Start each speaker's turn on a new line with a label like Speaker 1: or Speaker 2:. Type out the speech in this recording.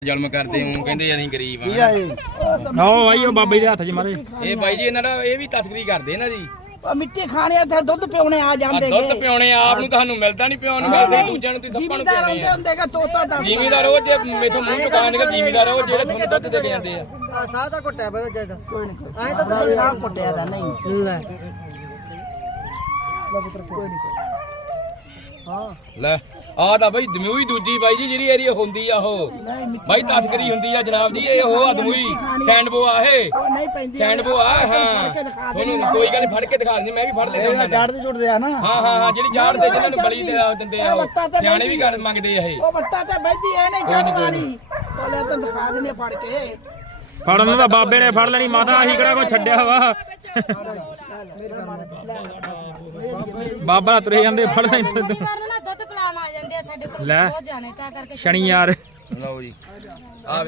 Speaker 1: ਜ਼ੁਲਮ ਕਰਦੇ ਹੋ ਕਹਿੰਦੇ ਅਸੀਂ ਗਰੀਬ ਆ
Speaker 2: ਆਓ ਭਾਈ ਉਹ ਬਾਬੇ ਦੇ ਹੱਥ 'ਚ ਮਾਰੇ
Speaker 1: ਇਹ ਬਾਈ ਜੀ ਇਹਨਾਂ ਦਾ ਇਹ ਵੀ ਤਸਕਰੀ ਕਰਦੇ ਇਹਨਾਂ ਦੀ
Speaker 3: ਮਿੱਟੀ ਖਾਣੇ ਤੇ ਦੁੱਧ ਪਿਉਣੇ ਆ ਜਾਂਦੇ
Speaker 1: ਦੁੱਧ ਪਿਉਣੇ ਆਪ ਨੂੰ ਤੁਹਾਨੂੰ ਮਿਲਦਾ ਨਹੀਂ ਪਿਉਣ ਨੂੰ ਮਿਲਦੇ ਦੂਜਿਆਂ ਨੂੰ ਤੁਸੀਂ ਸੱਪਾਂ ਨੂੰ ਪਿਉਣੇ ਆ
Speaker 3: ਹੁੰਦੇਗਾ ਚੋਤਾ ਦੱਸ
Speaker 1: ਜ਼ਿਮੀਦਾਰ ਉਹ ਜੇ ਮੇਥੋਂ ਮੂੰਹ ਚੁਕਾਣਗੇ ਜ਼ਿਮੀਦਾਰ ਉਹ ਜਿਹੜੇ ਤੁਹਾਨੂੰ ਦੁੱਧ ਦੇ ਜਾਂਦੇ ਆ
Speaker 3: ਸਾਹ ਦਾ ਘੁੱਟਿਆ ਬਈ ਜਦ ਕੋਈ ਨਹੀਂ ਐ ਤਾਂ ਸਾਹ ਘੁੱਟਿਆ ਦਾ ਨਹੀਂ ਲੈ
Speaker 1: ਲੈ ਆ ਤਾਂ ਬਈ ਦਮੂਈ ਦੂਜੀ ਬਾਈ ਜੀ ਜਿਹੜੀ ਏਰੀਆ ਹੁੰਦੀ ਆ ਉਹ ਬਾਈ ਤਸਕਰੀ ਹੁੰਦੀ ਆ ਜਨਾਬ ਜੀ ਇਹ ਉਹ ਦਮੂਈ ਸੈਂਡਬੋ ਆ ਇਹ
Speaker 3: ਨਹੀਂ ਪੈਂਦੀ
Speaker 1: ਸੈਂਡਬੋ ਆ ਹਾਂ ਉਹਨੂੰ ਕੋਈ ਗੱਲ ਫੜ ਕੇ ਦਿਖਾ ਦਿੰਦੇ ਮੈਂ ਵੀ ਫੜ ਲੈਂਦਾ
Speaker 3: ਝਾੜਦੇ ਝੁੱਟਦੇ ਆ ਨਾ
Speaker 1: ਹਾਂ ਜਿਹੜੀ ਝਾੜਦੇ ਜਿਨ੍ਹਾਂ ਨੂੰ ਬਲੀ ਦੇ ਦਿੰਦੇ ਆ ਉਹ ਸਿਆਣੇ ਵੀ ਗੱਲ ਮੰਗਦੇ ਆ ਇਹ
Speaker 3: ਉਹ ਵੱਟਾ ਤੇ ਬੈਠੀ ਐ ਨਹੀਂ ਝਾੜ ਵਾਲੀ ਕੋਲੇ ਤਾਂ ਦਿਖਾ ਦਿੰਦੇ ਫੜ ਕੇ
Speaker 2: ਫੜਨ ਦਾ ਬਾਬੇ ਨੇ ਫੜ ਲੈਣੀ ਮਾਤਾ ਅਸੀਂ ਕਿਹੜਾ ਕੋਈ ਛੱਡਿਆ ਵਾ ਬਾਬਾ ਤੁਰੇ ਜਾਂਦੇ ਫੜ ਲੈਂਦੇ
Speaker 4: ਦੁੱਧ ਪਿਲਾਉਣ ਆ ਜਾਂਦੇ ਆ ਸਾਡੇ ਕੋਲ
Speaker 2: ਲੈ
Speaker 4: ਬਹੁਤ ਜਾਣੇ ਤਾਂ ਕਰਕੇ
Speaker 2: ਸ਼ਨੀ ਯਾਰ
Speaker 1: ਲਓ ਜੀ